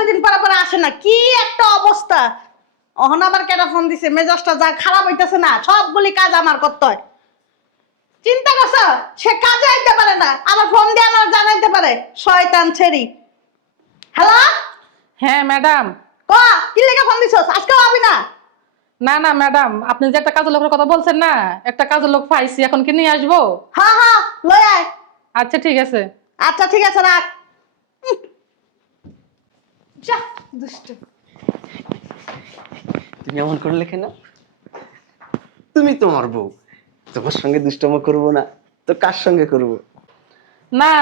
দুই দিন পরে পরে আসে না কি একটা অবস্থা? অহন আবার কেটা ফোন দিছে? মেজাজটা যা খারাপ হইতেছে না সবগুলি কাজ আমার করতে হয়। চিন্তা করছ? সে কাজে আইতে পারে না আমার ফোন দিয়ে আমার জানাইতে পারে শয়তান ছেড়ি। হ্যালো? হ্যাঁ ম্যাডাম। ক? কি লেগে ফোন দিছস? আজকেও আবি না? না না ম্যাডাম আপনি যে একটা কাজের লোকের কথা বলছেন না একটা কাজের লোক পাইছি এখন কি নিয়ে আসব? হ্যাঁ হ্যাঁ লই আয়। আচ্ছা ঠিক আছে। আচ্ছা ঠিক আছে রাখ। যা দুষ্ট। তুমি এমন করলে কেন তুমি তোমার বউ তোমার সঙ্গে দুষ্টম করব না তো কার সঙ্গে করব? না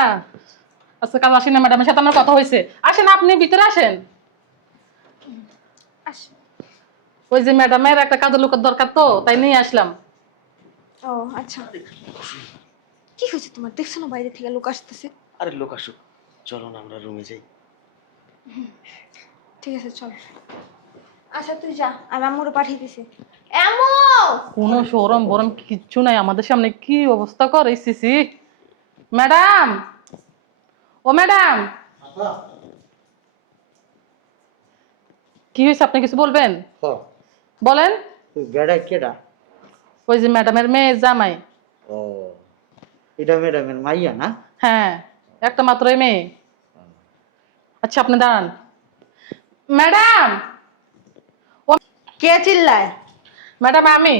আচ্ছা কাল আসেন না ম্যাডামের সাথে আমার কথা হয়েছে। আসেন আপনি ভিতরে আসেন। আস। ওই যে ম্যাডামের একটা কাজের লোকের দরকার তো তাই নিয়ে আসলাম। ও আচ্ছা। কি হয়েছে তোমার? দেখছ না বাইরে থেকে লোক আসতেছে? আরে লোক আসুক চলো না আমরা রুমে যাই। ঠিক আছে চল। আচ্ছা তুই যা আমি আম্মুরে পাঠিয়ে দিছি। এমো কোনো সরম বরম কিচ্ছু নাই। আমাদের সামনে কি অবস্থা করে সিসি। ম্যাডাম! ও ম্যাডাম! কি হয়েছে আপনি কিছু বলবেন? বলেন। বেড়া কেডা? ওই যে ম্যাডামের মেয়ে জামাই। ও। এটা ম্যাডামের মাইয়া না? হ্যাঁ একটা মাত্রই মেয়ে। আচ্ছা আপনি দাঁড়ান। ম্যাডাম! ও কে চিল্লায়? ম্যাডাম আমি?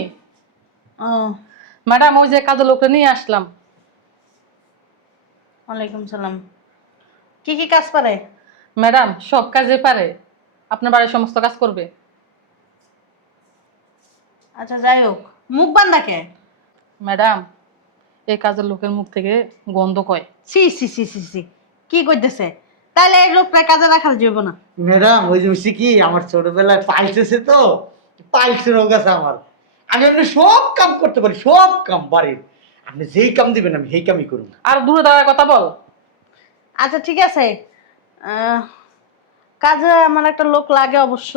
ম্যাডাম ওই যে কাজের লোকটা নিয়ে আসলাম। ওয়ালাইকুম সালাম। কি কি কাজ পারে? ম্যাডাম সব কাজে পারে। আপনার বাড়ির সমস্ত কাজ করবে। আচ্ছা যাই হোক। মুখ বান্ধা কে ম্যাডাম এই কাজের লোকের মুখ থেকে গন্ধ কয়। সি সি সি সি সি কি করতেছে তাহলে এই লোকটা কাজে রাখার যাব না ম্যাডাম ওই যে হচ্ছে কি আমার ছোটবেলায় পাইতেছে তো পাইলসের রোগ আছে আমার। আমি আপনি সব কাম করতে পারি সব কাম বাড়ির। আপনি যেই কাম দিবেন আমি সেই কামই করুন আর দূরে দাঁড়ায় কথা বল। আচ্ছা ঠিক আছে। আহ, কাজে আমার একটা লোক লাগে অবশ্য।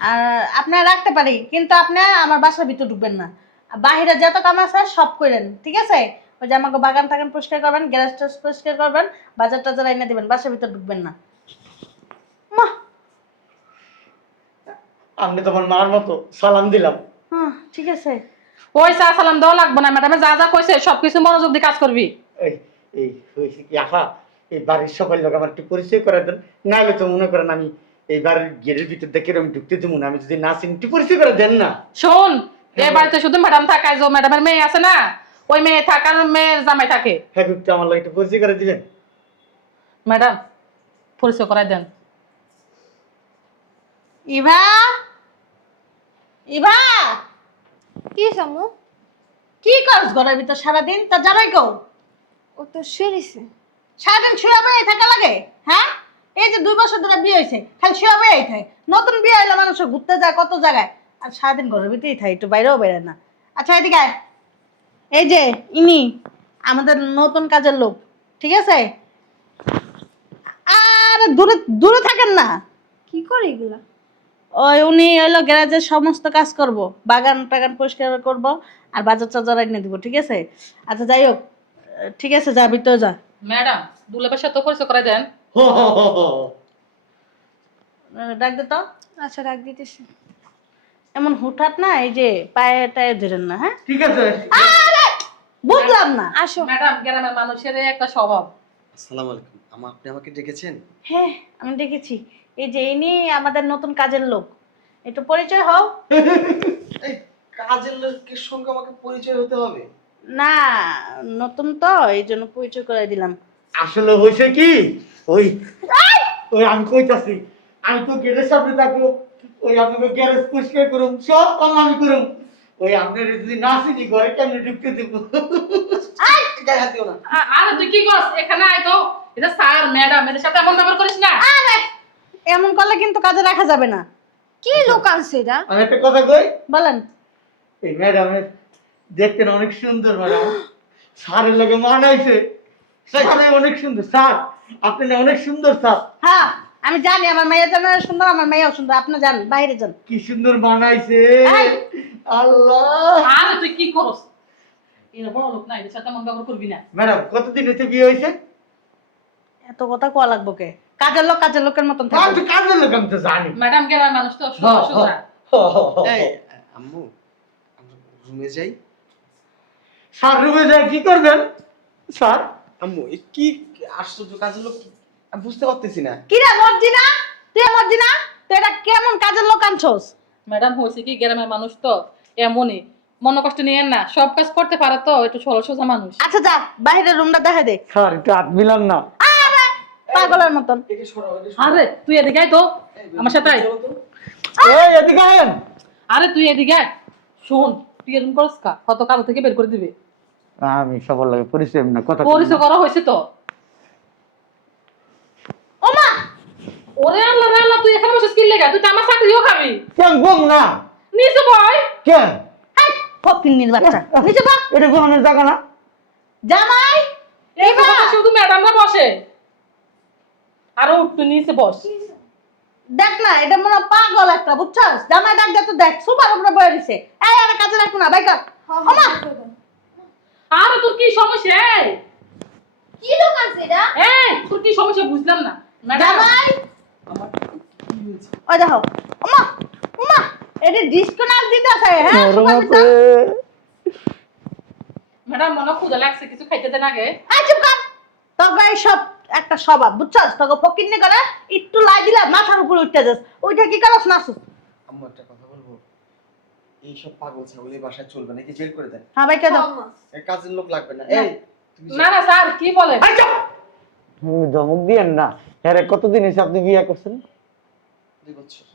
আর আপনার রাখতে পারি কিন্তু আপনি আমার বাসার ভিতর ঢুকবেন না। বাহিরে যত কাম আছে সব করেন ঠিক আছে? ওই যে আমাকে বাগান টাগান পরিষ্কার করবেন গ্যাস ট্যাস পরিষ্কার করবেন বাজার টাজার এনে দিবেন বাসার ভিতর ঢুকবেন না। মা! আপনি তোমার মার মতো সালাম দিলাম। হ্যাঁ ঠিক আছে। ওই চা সালাম দেওয়া লাগবে না ম্যাডামে যা যা কইছে সবকিছু মনোযোগ দিয়ে কাজ করবি। এই এই হয়েছে কি আফা এই বাড়ির সবাই লোক আমার একটু পরিচয় করে দেন। নাহলে তো মনে করেন আমি এই বাড়ির গেটের ভিতর দেখে আমি ঢুকতে দেবো না আমি যদি না চিনি একটু পরিচয় করে দেন না। শোন এই বাড়িতে শুধু ম্যাডাম থাকায় যে ম্যাডামের মেয়ে আছে না ওই মেয়ে থাকার মেয়ের জামাই থাকে। হ্যাঁ একটু আমার লোক একটু পরিচয় করে দিবেন। ম্যাডাম পরিচয় করাই দেন। ইভা? ইভা? কি আম্মু কি করছ ঘরের ভিতর সারাদিন? তা জামাই কো? ও তো সেরেছে সারাদিন শুয়ে বয়ে থাকা লাগে? হ্যাঁ? এই যে দুই বছর ধরে বিয়ে হয়েছে খালি শুয়ে বয়ে থাকে। নতুন বিয়ে হইলে মানুষ ঘুরতে যায় কত জায়গায়। আর সারাদিন ঘরের ভিতরেই থাকে একটু বাইরেও বেরোয় না। আচ্ছা এদিকে আয়। এই যে ইনি আমাদের নতুন কাজের লোক ঠিক আছে? আর দূরে দূরে থাকেন না। কি করে এগুলা? ওই উনি হলো গ্যারাজের সমস্ত কাজ করব বাগান টাগান পরিষ্কার করব আর বাজার টাজার এনে দিব ঠিক আছে? আচ্ছা যাই হোক ঠিক আছে যা ভিতরে যা। ম্যাডাম দুলাপের সাথে পরিচয় করাই দেন। হো হো হো হো। আহ, ডাক দে তো। আচ্ছা রাখ দিতেছি। এমন হুটহাট না এই যে পায়ে টায়ে ধরেন না হ্যাঁ? ঠিক আছে। আরে বুঝলাম না। আসো। ম্যাডাম গ্রামের মানুষের একটা স্বভাব। আসসালামু আলাইকুম। আমা আপনি আমাকে ডেকেছেন? হ্যাঁ আমি দেখেছি এই যে ইনি আমাদের নতুন কাজের লোক। একটু পরিচয় হও। এই কাজের লোকের সঙ্গে আমাকে পরিচয় হতে হবে? না নতুন তো এই জন্য পরিচয় করে দিলাম। আসলে হয়েছে কি? ওই ওই আমি কইতাছি আমি তো গেটের সামনে থাকব ওই আপনাকে গ্যারেজ পরিষ্কার করুন সব কাম আমি করুন ওই আপনার যদি না চিনি ঘরে কেমনে ঢুকতে দেবো? গায়ে দিও না। আরে তুই কি করছ এখানে আয় তো। এটা স্যার ম্যাডাম এদের সাথে এমন ব্যবহার করিস না। আরে এমন করলে কিন্তু কাজে রাখা যাবে না। কি লোক আনছে এটা? আমি একটা কথা কই? বলেন। এই ম্যাডামের দেখতে না অনেক সুন্দর ম্যাডাম। স্যারের লোকে মানাইছে। স্যার অনেক সুন্দর। স্যার আপনি না অনেক সুন্দর স্যার। হ্যাঁ। আমি জানি আমার মেয়ের জন্য সুন্দর আমার মেয়েও সুন্দর আপনি যান বাইরে যান। কি সুন্দর বানাইছে! আল্লাহ! আরে তুই কি করস? এরা বড় লোক না এদের সাথে এমন ব্যবহার করবি না। ম্যাডাম কতদিন বিয়ে হয়েছে এত কথা কোয়া লাগবো কে? কাজের লোক কাজের লোকের মতন থাকে কাজের লোক আমি তো জানি। ম্যাডাম গ্রামের মানুষ তো হ্যাঁ, সোজা সোজা হ্যাঁ, হ্যাঁ। এই আম্মু আমরা রুমে যাই। স্যার রুমে যায় কি করবেন? স্যার? আম্মু কি আশ্চর্য কাজের লোক কি- আমি বুঝতে পারতেছি না। কি রে মর্জিনা? তুই মর্জিনা? তুই এটা কেমন কাজের লোক আনছোস? ম্যাডাম হয়েছে কি গ্রামের মানুষ তো এমনই। মনে কষ্ট নিয়েন না সব কাজ করতে পারে তো একটু সরল সোজা মানুষ। আচ্ছা যা বাইরের রুমটা দেখা দে। স্যার একটু হাত মিলান না। আরে পাগলের মতন। আরে তুই এদিকে আয় তো আমার সাথে আয়। এই এদিকে আহেন। আরে তুই এদিকে আয়। শোন তুই এরকম করস কা? কত কাল থেকে বের করে দিবে? আমি সবার লাগে পরিচয় না কথা পরিচয় করা হয়েছে তো ওমা ওরে আল্লাহ রে আল্লাহ তুই এখানে বসে স্কিল লেগা? তুই তো আমার চাকরিও খাবি। কেন বল না? নিচে ভয় কেন? এই ফকিন্নির বাচ্চা। নিচে বস এটা কোনের জায়গা না? জামাই এবার। শুধু ম্যাডামরা বসে। আরও উঠতে নিচে বস। দেখ না এটা মনে পাগল একটা বুঝছস? জামাই ডাক তো দেখ সুপার উপরে বয়ে দিছে। এই আরে কাজে রাখব না বাইকার ওমা! আরে তোর কি সমস্যা কি দোকান সেটা? এই তোর কি সমস্যা বুঝলাম না। ম্যাডাম জামাই ওই দেখো ওমা ওমা এটা ডিসকাউন্ট দিতেছে হ্যাঁ ম্যাডাম মনে ক্ষুধা লাগছে কিছু খাইতে দেন আগে। এই চুপ কর। তবে সব একটা স্বভাব বুঝছস? তোকে ফকিন্নি করে একটু লাই দিলে মাথার উপরে উঠতে যাস। ওইটা কি করস নাচুস? আম্মু একটা কথা বলব। এইসব পাগল ছাগল এই বাসায় চলবে না কি বের করে দেন হ্যাঁ ভাই কেন এ কাজের লোক লাগবে না। এই না না স্যার কি বলেন? তুমি ধমক দিয়েন না। হ্যাঁ কতদিন এসে আপনি বিয়ে করছেন?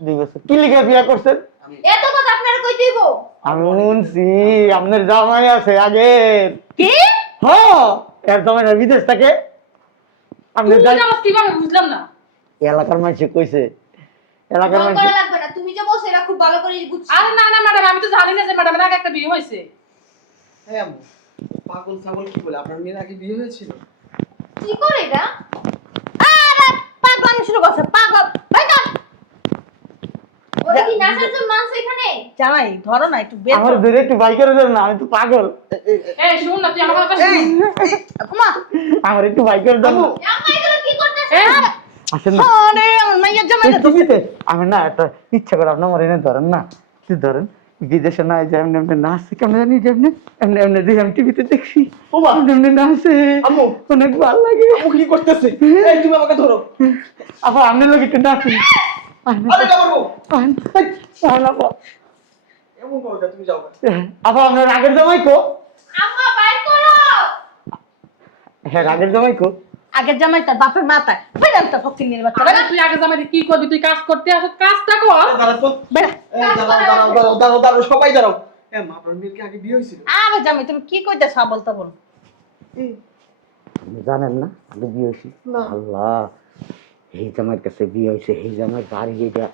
দুই বছর। কি লিখে বিয়ে করছেন? আমি এত কথা আপনারা কই দিব? আমি শুনছি আপনার জামাই আছে আগের কি? হ্যাঁ এর জামাই না বিদেশ থাকে। আপনি তুই জান- জানাস কীভাবে বুঝলাম না। এলাকার মানুষ কইছে। এলাকার মানুষ লাগবে না তুমি যে বলছো এটা খুব ভালো করে বুঝছি। আরে না না ম্যাডাম আমি তো জানি না যে ম্যাডামের আগে একটা বিয়ে হয়েছে। হ্যাঁ পাগল ছাগল কি বলে? আপনার মেয়ের আগে বিয়ে হয়েছিল? কি করে এটা? পাগল শুরু করছে। পাগল। কর কি জামাই ধরো না একটু বের আমার ধরে একটু বাইকের দেন না আমি তো পাগল। এই শুন না তুই আমার কথা শুন ওমা আমার একটু বাইকের দেন। না। জামাই এগুলো কি করতেছে? আসেন না। আরে আমার মাইয়ের জামাই এই না একটা ইচ্ছা করে আপনার আমার এনে ধরেন না। তুই ধরেন। বিদেশে না যে এমনি এমনি নাচছে কেমন জানি যে এমনি এমনি এমনি দেখি আমি টিভিতে দেখছি। এমনি এমনি নাচে আম্মু। অনেক ভালো লাগে। কি করতেছে? এই তুমি আমাকে ধরো। আবার আপনার লোক একটু না, আবার আপনার আগের জামাই কো? আম্মা বাইর করো! হ্যাঁ আগের জামাই কো? আগের জামাই তার বাপের মাথায়। বেরাম তো ফকিন্নির বাচ্চা আরে তুই আগে জামাই কি করবি? তুই কাজ করতে আসো কাজটা কর। এই দাঁড়াও তো দাঁড়াও দাঁড়াও দাঁড়াও সবাই দাঁড়াও। এ মা আপনার মেয়ের কি আগে বিয়ে হয়েছিল। আরে জামাই তুমি কি কইতেছ বলতে বল জানেন না? আগে বিয়ে হয়েছি। আল্লাহ এই জামাইয়ের কাছে বিয়ে এই জামাই বাড়ি এটা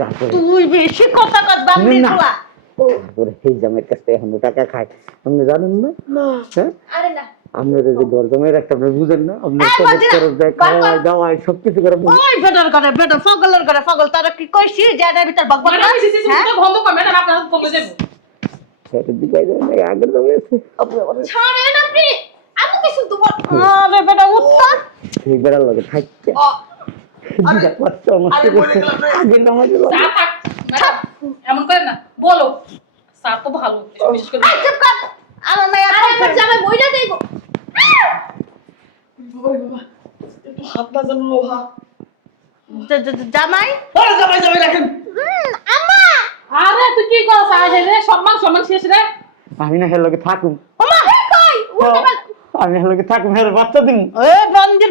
তারপরে তুই বেশি কথা কর বান্দির না। তারপরে এই জামাইয়ের কাছ এখন টাকা খায়। আপনি জানেন না। হ্যাঁ? আরে না। আপনার এই যে ঘর রাখতে আপনি বুঝেন না? আপনার খরচ খরচ দেয় বার কর। সব কিছু করে ওই বেটার করে বেটার ফগলের করে ফগল তারা কি কইছি? যে এটার ভিতর বকবক না? হ্যাঁ? সুতো কর ম্যাডাম আপনার কমে যাব সেটার দিকে আইলে না, আগের জামাই আছে। আপনি ছাড়েন আপনি! আমি কিছু তো আরে বেটা উত্তর। সেই বেড়ার লগে থাকছে দুটা বাচ্চা নষ্ট করছে আগের নামাজে চা থাক। ম্যাডাম এমন করে না। বলো। চা তো ভালো বিশেষ করে এই চুপ কর। আমার মেয়ে আরে আমার জামাই লোহা জ- জ- জামাই। আরে জামাই জামাই রাখেন। আম্মা। আরে তুই কি করছ আরে রে সম্মান সম্মান শেষ রে। আমি না হের লগে থাকুম। ওমা কই? উল্টা পাল্টা। আমি হের লগে থাকুম হের বাচ্চা দিন এ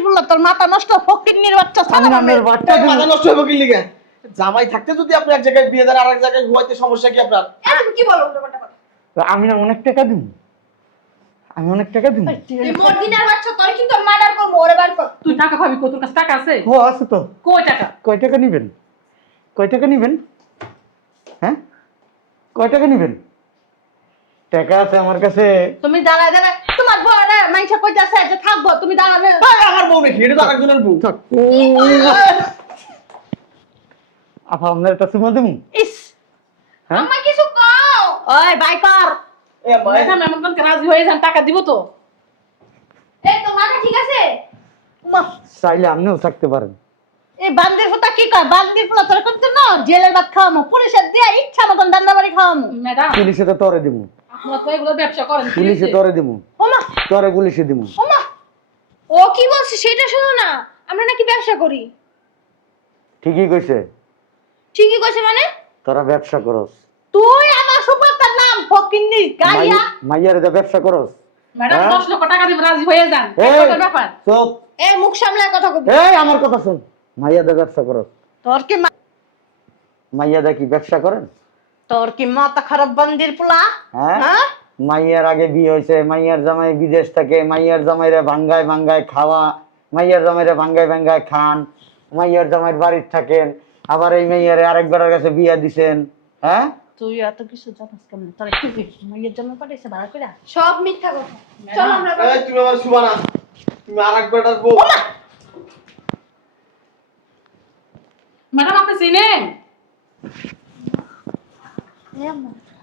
পোলা তোর মাথা নষ্ট ফকিন্নির বাচ্চা সালা আমার বাচ্চা দিন মাথা নষ্ট হবে কি লিগে? জামাই থাকতে যদি আপনি এক জায়গায় বিয়ে দেন আর এক জায়গায় হুয়াইতে সমস্যা কি আপনার? কি বলো আমি না অনেক টাকা দিন আমি অনেক টাকা দিন তুই মর্দিনার বাচ্চা তোর কিন্তু মার্ডার করব ওরে বার কর। তুই টাকা খাবি কত তোর কাছে টাকা আছে? ও আছে তো। কয় টাকা? কয় টাকা নিবেন? কয় টাকা নিবেন? হ্যাঁ? কয় টাকা নিবেন? টাকা আছে আমার কাছে। তুমি দাঁড়ায় দাঁড়ায়। তোমার কইতাছে যে থাকব তুমি দাঁড়াবে আরে আমার বউ নাকি? এটা তো আরেকজনের বউ। আপা আপনার একটা সুমা দিমু। ইস! হ্যাঁ? আমার কিছু ওই বাই কর। এ মা ম্যাডাম এমন কোন রাজি হয়ে যান টাকা দিব তো। এই তো মাথা ঠিক আছে? চাইলে আপনিও থাকতে পারেন। এই বান্দির ফুটা কি কয়? বান্দির ফুলা তোর না জেলের ভাত খাওয়ামো পুলিশের দিয়া ইচ্ছা মতন দান্দা বাড়ি খাওয়ামো। ম্যাডাম। পুলিশে তো তরে আপনারা তো এগুলো ব্যবসা করেন পুলিশে তরে দিমু। ওমা তরে পুলিশে দিমু। ওমা ও কি বলছে সেটা শোনো না। আমরা নাকি ব্যবসা করি। ঠিকই কইছে। ঠিকই কইছে মানে? তোরা ব্যবসা করস। তুই আমার সুপারটার ফকিন্নি গাইয়া মাইয়ারে ব্যবসা করস। ম্যাডাম হ্যাঁ? দশ লক্ষ টাকা দিবেন রাজি হয়ে যান। কত ব্যাপার। চুপ। এ মুখ সামলায় কথা কবি। এই আমার কথা শুন। মাইয়াদা ব্যবসা করস। তোর কি মা- মাইয়াদা কি ব্যবসা করেন? তোর কি মাথা খারাপ বান্দির পোলা? হ্যাঁ? হ্যাঁ? মাইয়ার আগে বিয়ে হয়েছে মাইয়ার জামাই বিদেশ থেকে মাইয়ার জামাইরে ভাঙ্গায় ভাঙ্গায় খাওয়া মাইয়ার জামাইরে ভাঙ্গায় ভাঙ্গায় খান মাইয়ার জামাইয়ের বাড়ির থাকেন আবার এই মাইয়ারে আরেকবারের কাছে বিয়া দিছেন হ্যাঁ? তুই এত কিছু জানিস কেমন তোর কি জন্য পাঠাইছে ভাড়া করে সব মিথ্যা কথা। চলো আমরা এই, তুমি আমার তুমি আর একবার ম্যাডাম আপনি চিনেন?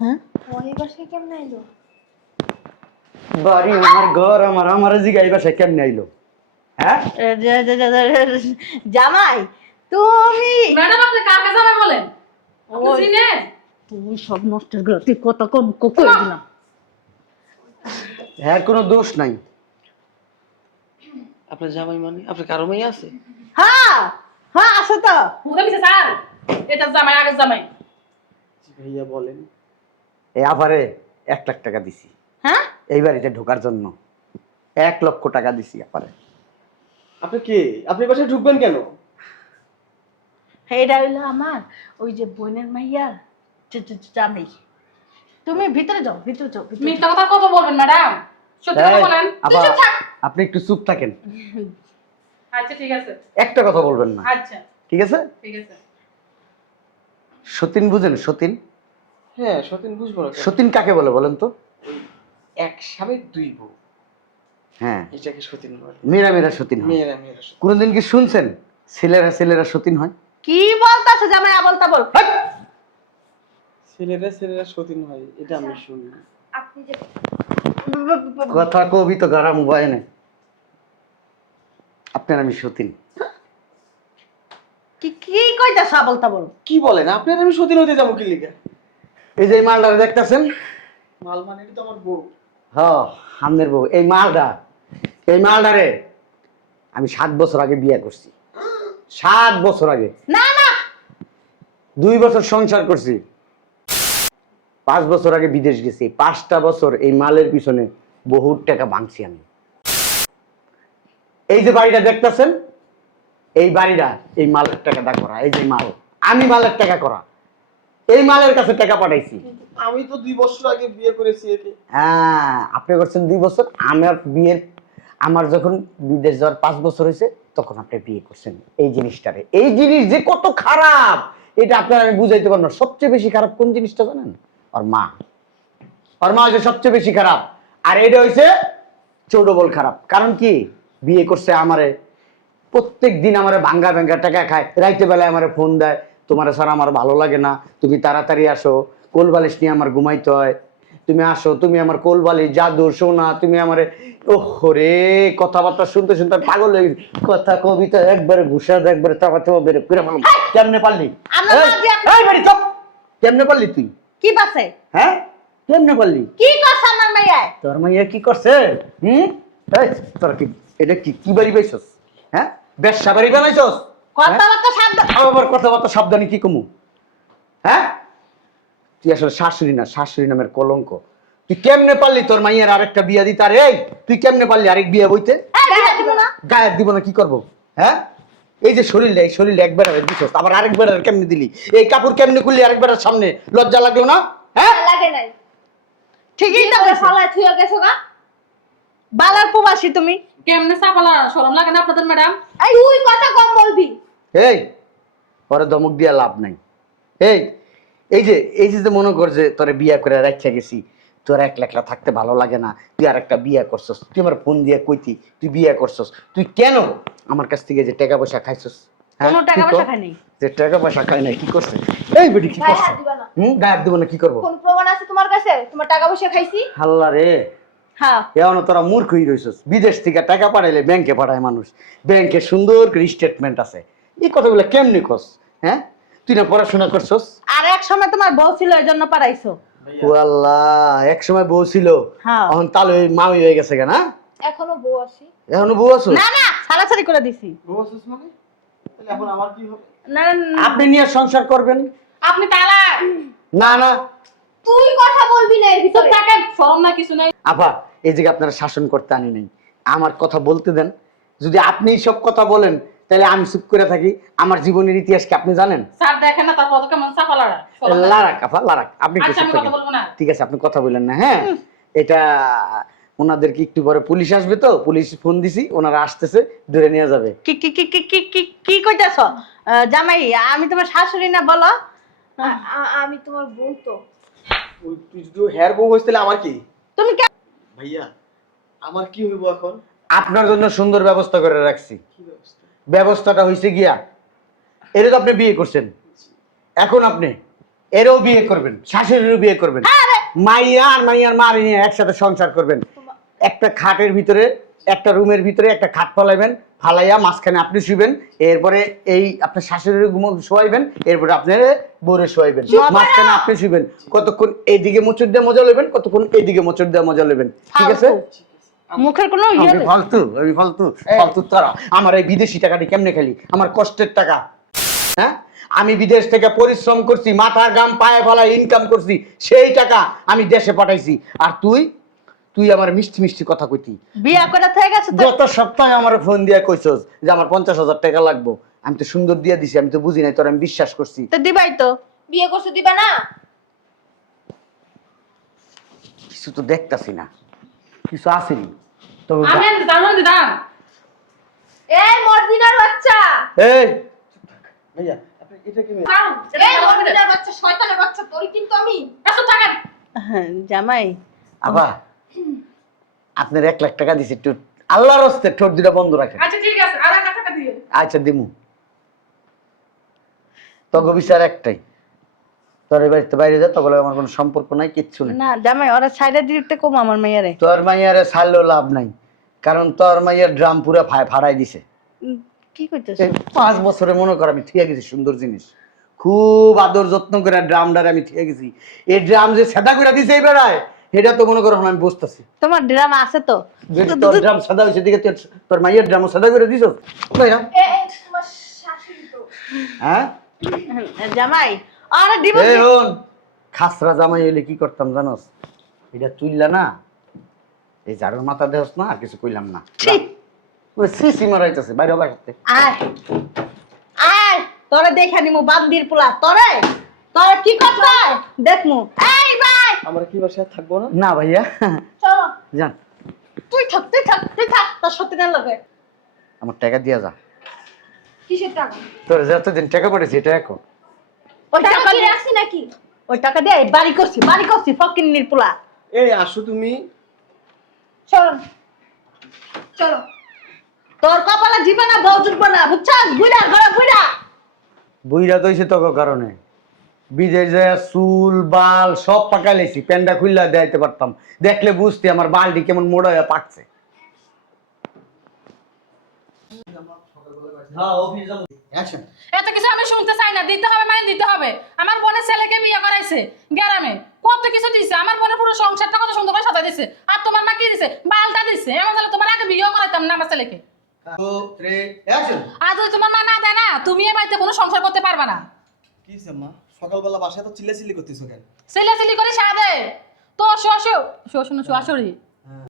হ্যাঁ? ওই বাসায় কেমন এলো বাড়ি আমার ঘর আমার আমার জিগাই বাসায় কেমনে আইলো? হ্যাঁ? এ যে- যে- যে- যে- জামাই তুমি ম্যাডাম আপনি কাকে যাবে বলেন? আপনি চিনেন? তুই সব নষ্টেরগুলো তুই কত কম করে দিলাম। হ্যাঁ কোনো দোষ নাই। আপনার জামাই মানে? আপনার কারও মেয়ে আছে? হ্যাঁ হ্যাঁ আসো তো। গেছে স্যার। এটা জামাই আগের জামাই। ভাইয়া বলেন। এই আবারে এক লাখ টাকা দিছি। হ্যাঁ? এই বাড়িতে ঢোকার জন্য এক লক্ষ টাকা দিছি আপারে আপনি কি? আপনি বাসায় ঢুকবেন কেন? এটা হইল আমার ওই যে বোনের মাইয়া। যে- যে- যে জামাই তুমি ভিতরে যাও ভিতরে যাও মিথ্যা কথা কত বলবেন ম্যাডাম? সত্যি কথা বলেন। আপনি একটু চুপ থাকেন। আচ্ছা ঠিক আছে। একটা কথা বলবেন না। আচ্ছা। ঠিক আছে? ঠিক আছে। সতীন বুঝেন সতীন? হ্যাঁ সতীন বুঝব না সতীন কাকে বলে বলেন তো? এক স্বামীর দুই বউ। হ্যাঁ। এটাকে সতীন বলে। মেয়েরা মেয়েরা সতীন হয়। মেয়েরা মেয়েরা সতীন। কোনোদিন কি শুনছেন? ছেলেরা ছেলেরা সতীন হয়? কি বলতাছে জামাই আবলতা বল ছেলেরা ছেলেরা সতীন হয় এটা আমি শুনি। আপনি যে কথা কবি তো গারাম হয় না। আপনার আমি সতীন। কি কি কইতাছ আবলতা বল কি বলেন? আপনার আমি সতীন হতে যাব কি লিখে এই যে এই মালটা দেখতেছেন? মাল মানে তো আমার বউ। হ আমনের বউ। এই মালটা এই মালটারে আমি সাত বছর আগে বিয়ে করছি। সাত বছর আগে। না না। দুই বছর সংসার করছি। পাঁচ বছর আগে বিদেশ গেছি পাঁচটা বছর এই মালের পিছনে বহুত টাকা ভাঙছি আমি। এই যে বাড়িটা দেখতেছেন এই বাড়িটা এই মালের টাকাটা করা এই যে মাল আমি মালের টাকা করা। এই মালের কাছে টাকা পাঠাইছি। আমি তো দুই বছর আগে বিয়ে করেছি একে। হ্যাঁ আপনি করছেন দুই বছর আমার বিয়ের আমার যখন বিদেশ যাওয়ার পাঁচ বছর হয়েছে তখন আপনি বিয়ে করছেন এই জিনিসটারে। এই জিনিস যে কত খারাপ এটা আপনার আমি বুঝাইতে পারব সবচেয়ে বেশি খারাপ কোন জিনিসটা জানেন? ওর মা। ওর মা হচ্ছে সবচেয়ে বেশি খারাপ। আর এটা হয়েছে চৌডবল খারাপ। কারণ কি? বিয়ে করছে আমারে। প্রত্যেক দিন আমারে ভাঙ্গা ভাঙ্গা টাকা খায়। রাইতে বেলায় আমার ফোন দেয় তোমার স্যার আমার ভালো লাগে না। তুমি তাড়াতাড়ি আসো। কোল বালিশ নিয়ে আমার ঘুমাইতে হয়। তুমি আসো তুমি আমার কোল বালিশ জাদু সোনা তুমি আমারে ওহ রে কথাবার্তা শুনতে শুনতে পাগল হয়ে গেছি। কথা কবিতা একবারে ঘুষা একবারে চাপা চাপা বেরে করে ফেলাম কেমনে পারলি! কেমনে পারলি তুই? কি পাছে? হ্যাঁ? কেমনে পারলি কি করছ আমার মাইয়ায় তোর মাইয়া কি করছে? হুম? এই তোর কি এটা কি কি বাড়ি পাইছস? হ্যাঁ? ব্যবসা বাড়ি বানাইছস? কথাবার্তা সাবধান আবার কথাবার্তা সাবধানে কি কমু? হ্যাঁ? তুই আসলে শাশুড়ি না শাশুড়ি নামের কলঙ্ক। তুই কেমনে পারলি তোর মাইয়ার আরেকটা বিয়া দিতে? আরে এই তুই কেমনে পারলি আরেক বিয়া বইতে? এই দিব না। গায়ের দিব না কি করব? হ্যাঁ? এই যে শরীরটা এই শরীর একবার দিছস আবার আরেকবার কেমনে দিলি? এই কাপড় কেমনে খুললি আরেকবার সামনে? লজ্জা লাগল না? হ্যাঁ? লাগে নাই। ঠিকই তো। ফালায় থুয়ে গেছো গা? বালার প্রবাসী তুমি। কেমনে চাপালা শরম লাগে না আপনাদের ম্যাডাম? এই তুই কথা কম বলবি। এই পরে ধমক দিয়া লাভ নাই। এই এই যে এই যে যে মনে কর যে তোরে বিয়া করে রাখছে গেছি তোর একলা একলা থাকতে ভালো লাগে না তুই আর একটা বিয়ে করছস তুই আমার ফোন দিয়ে কইতি তুই বিয়ে করছস তুই কেন আমার কাছ থেকে যে টাকা পয়সা খাইছস? হ্যাঁ? কোনো টাকা পয়সা খাই নাই যে টাকা পয়সা খাই নাই কি করছে এই বেটি কি করছে হাত দিবা না। হুম? গায়ে দিব না কি করব? কোন প্রমাণ আছে তোমার কাছে? তোমার টাকা পয়সা খাইছি? হাল্লা রে। হ্যাঁ। এমন তোরা মূর্খই রইছস। বিদেশ থেকে টাকা পাঠাইলে ব্যাংকে পাঠায় মানুষ। ব্যাংকে সুন্দর করে স্টেটমেন্ট আছে। এই কথাগুলো কেমনি কস? হ্যাঁ? তুই না পড়াশোনা করছস? আর এক সময় তোমার বউ ছিল এই জন্য পারাইছো ও এক সময় বউ ছিল। হ্যাঁ। এখন তালু মামি হয়ে গেছে কেন এখনও বউ আছি। এখনও বউ আছো? না না ছাড়াছাড়ি করে দিছি। বউ আছিস মানে? তাহলে এখন আমার কি হবে? না আপনি নিয়ে সংসার করবেন। আপনি তালাক না না। তুই কথা বলবি না এর ভিতরে। থাকেন শরম না কিছু নাই। আপা এই জায়গায় আপনারা শাসন করতে আনি নাই। আমার কথা বলতে দেন। যদি আপনি সব কথা বলেন তাহলে আমি চুপ করে থাকি। আমার জীবনের ইতিহাস কি আপনি জানেন? স্যার দেখেন না কেমন চাপা লড়া। আপনি আচ্ছা আমি কথা বলব না। ঠিক আছে আপনি কথা বললেন না হ্যাঁ? এটা ওনাদেরকে একটু পরে পুলিশ আসবে তো পুলিশ ফোন দিছি ওনারা আসতেছে ধরে নিয়ে যাবে। কি কি কি কি কি কি কি কইতাছ? জামাই আমি তোমার শাশুড়ি না বলো? আমি তোমার বউ তো। ওই তুই যদি হেয়ার বউ হইস তাহলে আমার কি? তুমি কে? ভাইয়া আমার কি হইব এখন? আপনার জন্য সুন্দর ব্যবস্থা করে রাখছি। কি ব্যবস্থা? ব্যবস্থাটা হয়েছে গিয়া এর তো আপনি বিয়ে করছেন। এখন আপনি এরও বিয়ে করবেন শাশুড়িরও বিয়ে করবেন। মাইয়া আর মাইয়ার মা নিয়ে একসাথে সংসার করবেন। একটা খাটের ভিতরে একটা রুমের ভিতরে একটা খাট ফলাইবেন ফালাইয়া মাঝখানে আপনি শুবেন এরপরে এই আপনার শাশুড়ির ঘুমো শোয়াইবেন এরপরে আপনার বউরে শোয়াইবেন। মাঝখানে আপনি শুবেন কতক্ষণ এইদিকে মোচড় দিয়ে মজা নেবেন কতক্ষণ এইদিকে মোচড় দিয়ে মজা নেবেন ঠিক আছে? মুখের কোনো ইয়ে আমি ফালতু আমি ফালতু ফালতু তারা। আমার এই বিদেশি টাকাটি কেমনে খেলি? আমার কষ্টের টাকা। হ্যাঁ? আমি বিদেশ থেকে পরিশ্রম করছি মাথার গাম পায়ে ফলা ইনকাম করছি সেই টাকা আমি দেশে পাঠাইছি। আর তুই? তুই আমার মিষ্টি মিষ্টি কথা কইতি। বিয়া করে থেকে গেছে তো? গত সপ্তাহে আমার ফোন দিয়ে কইছস যে আমার পঞ্চাশ হাজার টাকা লাগবো। আমি তো সুন্দর দিয়ে দিছি আমি তো বুঝি নাই তোর আমি বিশ্বাস করছি। তো দিবাই তো। বিয়ে করছ দিবা না? কিছু তো দেখতাছি না। কিছু আসেনি। তবে আমি জানো এই মর্দিনার বাচ্চা। এই ভাইয়া আপনি এটা কি এই মর্দিনার বাচ্চা শয়তানের বাচ্চা তোর কিন্তু আমি। এত টাকা। হ্যাঁ, জামাই। আবা আপনার এক লাখ টাকা দিছি একটু আল্লাহর হস্তে ঠোঁট দুটা বন্ধ রাখেন। আচ্ছা ঠিক আছে আর এক টাকা দিয়ে আচ্ছা দিমু। তবে বিচার একটাই। তোর বাড়িতে বাইরে যা তবে আমার কোনো সম্পর্ক নাই কিচ্ছু নেই। না জামাই ওরা সাইডে দিতে কম আমার মেয়েরে তোর মাইয়ারে ছাড়লেও লাভ নাই কারণ তোর মাইয়ার ড্রাম পুরো ফাড়াই দিছে। কি কইতেছ? এই পাঁচ বছরে মনে কর আমি ঠিয়ে গেছি সুন্দর জিনিস। খুব আদর যত্ন করে ড্রামটারে আমি ঠিয়ে গেছি। এই ড্রাম যে সেদা করে দিছে এই বেড়ায় এটা তো মনে করো আমি বসতেছি তোমার ড্রাম আছে তো? তোর ড্রাম সাদা হয়েছে দিকে তোর মাইয়ের ড্রামও সাদা করে দিছ? হ্যাঁ? জামাই আরে দিব এই খাসরা জামাই হইলে কি করতাম জানোস? এটা তুইলা না এই ঝাড়ুর মাথা দেহস না আর কিছু কইলাম না। ওই সিসি মারাইতেছে বাইরে হবার সাথে আয়। আয় তোরে দেখে নিমু বান্দির পোলা তোরে? তোরে কি করতে দেখমু এই ভাই! আমার কি বাসায় থাকব না? না ভাইয়া। চলো। জান তুই থাক তুই থাক তুই থাক তোর সত্যি না লাগে আমার টাকা দিয়া যা। কিসের টাকা? তোর যতদিন টাকা পড়েছি এটা এখন। ওই টাকা টাকা দিয়ে রাখছি নাকি? ওই টাকা দিয়ে বাড়ি করছি বাড়ি করছি ফকির নির্পুলা। এই আসো তুমি। চলো। চলো। তোর কপালে জিবে না বউ জুটবে না বুঝছাস? বুড়া ঘরে বুড়া বইরা তো হইছে তোকে কারণে। বিদেশ যায় চুল বাল সব পাকাই লেছি প্যান্ডা খুললা দেখাইতে পারতাম। দেখলে বুঝতে আমার বালটি কেমন মোড়া হয়ে পাকছে। অ্যাকশন এত কিছু আমি শুনতে চাই না দিতে হবে মানে দিতে হবে। আমার বোনের ছেলেকে বিয়ে করাইছে গ্রামে। কত কিছু দিছে আমার বোনের পুরো সংসারটা কত সুন্দর করে সাজা দিছে। আর তোমার মা কি দিছে? বালটা দিছে। এমন তাহলে তোমার আগে বিয়ে করাইতাম না আমার ছেলেকে। আর যদি তোমার মা না দেয় না তুমি এ বাড়িতে কোনো সংসার করতে পারবে না। কি মা? সকালবেলা বাসায় তো চিল্লাচিল্লি করতেছো কেন? ছেলে করে সাদে তো শ্বশুর শ্বশুর শাশুড়ি